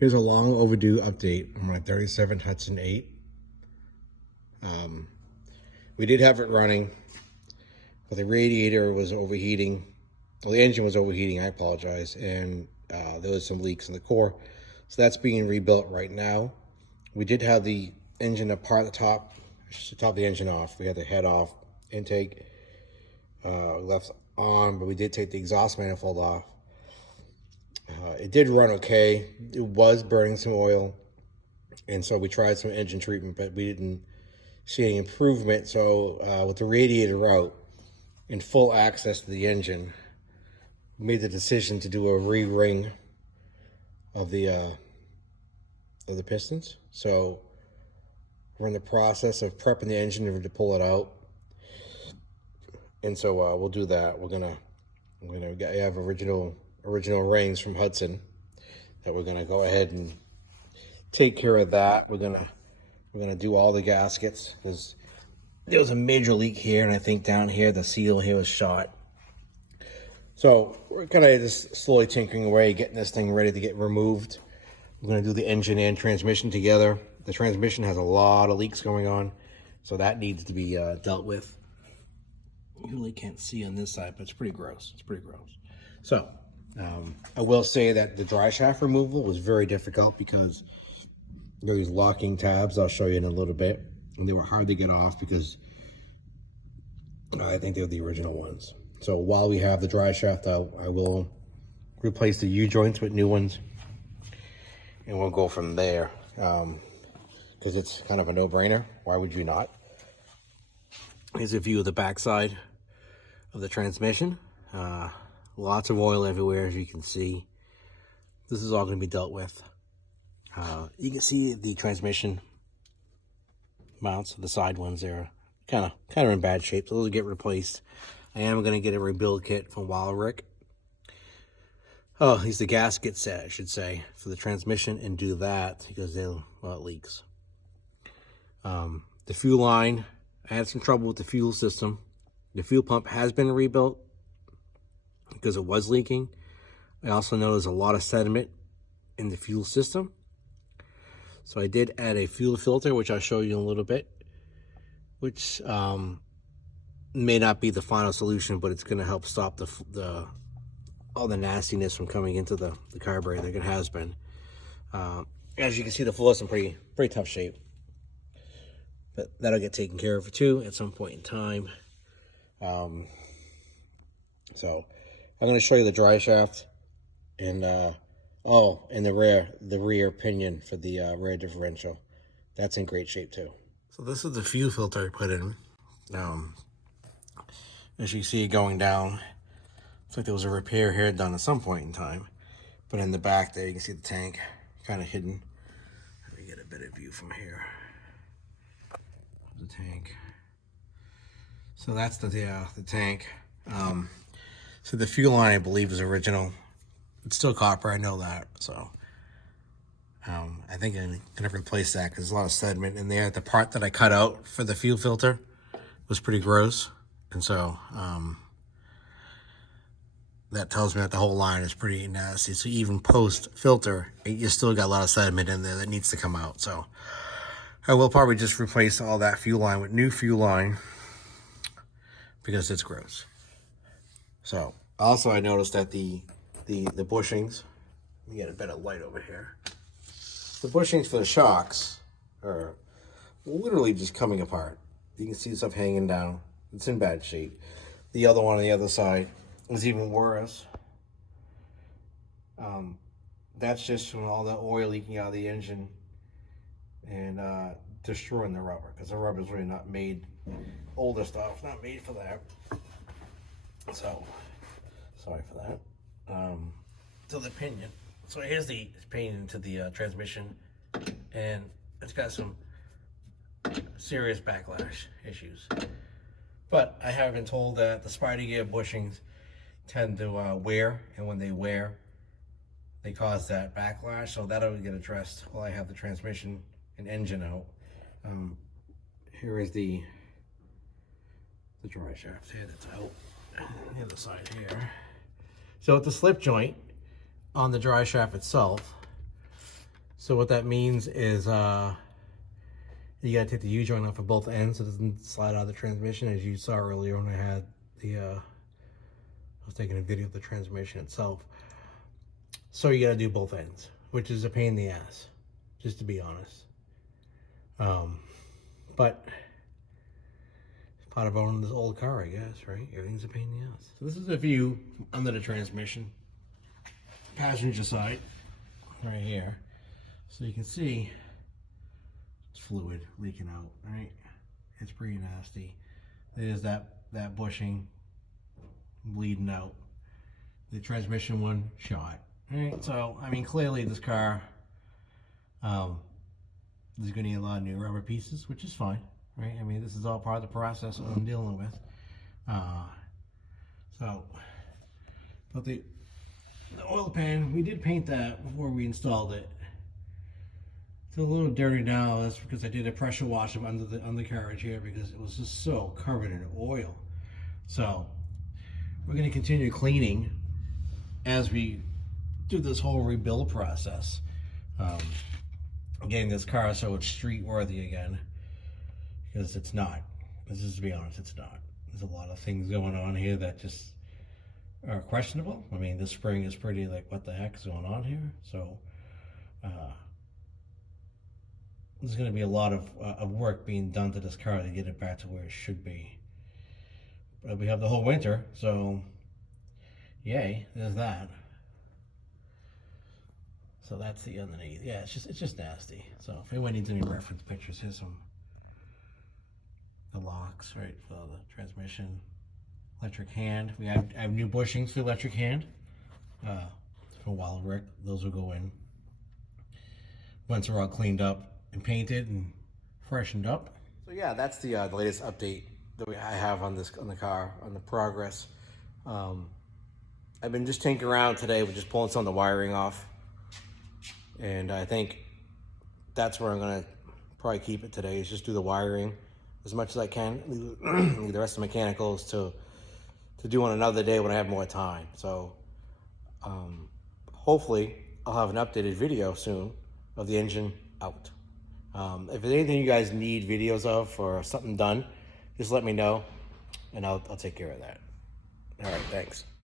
Here's a long overdue update on my 37 Hudson 8. We did have it running, but the radiator was overheating. Well, the engine was overheating, I apologize, and there was some leaks in the core. So that's being rebuilt right now. We did have the engine apart at the top, just to top the engine off. We had the head off intake left on, but we did take the exhaust manifold off. It did run okay. It was burning some oil, and so we tried some engine treatment, but we didn't see any improvement. So with the radiator out and full access to the engine, we made the decision to do a re-ring of the pistons. So we're in the process of prepping the engine to pull it out, and so we'll do that. We're gonna have original rings from Hudson that we're gonna go ahead and take care of that. We're gonna do all the gaskets because there was a major leak here, and I think down here the seal here was shot. So we're kind of just slowly tinkering away, getting this thing ready to get removed. We're gonna do the engine and transmission together. The transmission has a lot of leaks going on, so that needs to be dealt with. You really can't see on this side, but it's pretty gross. It's pretty gross. So I will say that the dry shaft removal was very difficult because there are these locking tabs I'll show you in a little bit, and they were hard to get off because I think they were the original ones. So while we have the dry shaft out, I will replace the U-joints with new ones, and we'll go from there because it's kind of a no-brainer. Why would you not? Here's a view of the backside of the transmission. Lots of oil everywhere, as you can see. This is all going to be dealt with. You can see the transmission mounts, the side ones there, kind of in bad shape, so those will get replaced. I am going to get a rebuild kit from Rick. Oh, these the gasket set, I should say, for the transmission, and do that because it leaks. The fuel line, I had some trouble with the fuel system. The fuel pump has been rebuilt because it was leaking. I also know there's a lot of sediment in the fuel system. So I did add a fuel filter, which I'll show you in a little bit, which may not be the final solution, but it's going to help stop all the nastiness from coming into the carburetor like it has been. As you can see, the floor is in pretty tough shape. But that'll get taken care of too at some point in time. So I'm going to show you the dry shaft and and the rear pinion for the rear differential. That's in great shape too. So this is the fuel filter I put in. As you see it going down, looks like there was a repair here done at some point in time. But in the back there, you can see the tank kind of hidden. Let me get a better view from here. The tank. So that's the tank. So the fuel line, I believe, is original. It's still copper, I know that. So I think I'm gonna replace that because there's a lot of sediment in there. The part that I cut out for the fuel filter was pretty gross, and so that tells me that the whole line is pretty nasty. So even post filter, you still got a lot of sediment in there that needs to come out. So I will probably just replace all that fuel line with new fuel line because it's gross. So also I noticed that the bushings, let me get a better light over here. The bushings for the shocks are literally just coming apart. You can see stuff hanging down. It's in bad shape. The other one on the other side is even worse. That's just from all the oil leaking out of the engine and destroying the rubber, because the rubber is really not made, older stuff, not made for that. So, sorry for that. So the pinion. So here's the pinion to the transmission, and it's got some serious backlash issues. But I have been told that the spider gear bushings tend to wear, and when they wear, they cause that backlash. So that'll get addressed while I have the transmission and engine out. Here is the dry shaft here that's out. The other side here. So at the slip joint on the dry shaft itself, So what that means is you gotta take the U-joint off of both ends so it doesn't slide out of the transmission, as you saw earlier when I had the I was taking a video of the transmission itself. So you gotta do both ends, which is a pain in the ass, just to be honest. But it's part of owning this old car, I guess, right? Everything's a pain in the ass. So this is a view under the transmission, passenger side, right here. So you can see it's fluid leaking out, right? It's pretty nasty. There's that bushing bleeding out. The transmission one shot. Right? So I mean, clearly this car is going to need a lot of new rubber pieces, which is fine, right? I mean, this is all part of the process of what I'm dealing with. But the oil pan, we did paint that before we installed it. It's a little dirty now. That's because I did a pressure wash under the undercarriage here because it was just so covered in oil. So we're going to continue cleaning as we do this whole rebuild process. Getting this car so it's street worthy again, because it's not. Let's just be honest, it's not. There's a lot of things going on here that just are questionable. I mean, this spring is pretty like, what the heck is going on here? So there's going to be a lot of work being done to this car to get it back to where it should be. But we have the whole winter, so yay, there's that. So that's the underneath. Yeah, it's just nasty. So if anyone needs any reference pictures, here's some the locks, right, for the transmission, electric hand. I have new bushings for electric hand. For Wild Rick, those will go in once they're all cleaned up and painted and freshened up. So yeah, that's the latest update that I have on the car, on the progress. I've been just tinkering around today with just pulling some of the wiring off. And I think that's where I'm gonna probably keep it today, is just do the wiring as much as I can. Leave the rest of the mechanicals to do on another day when I have more time. So hopefully I'll have an updated video soon of the engine out. If there's anything you guys need videos of or something done, just let me know and I'll take care of that. All right, thanks.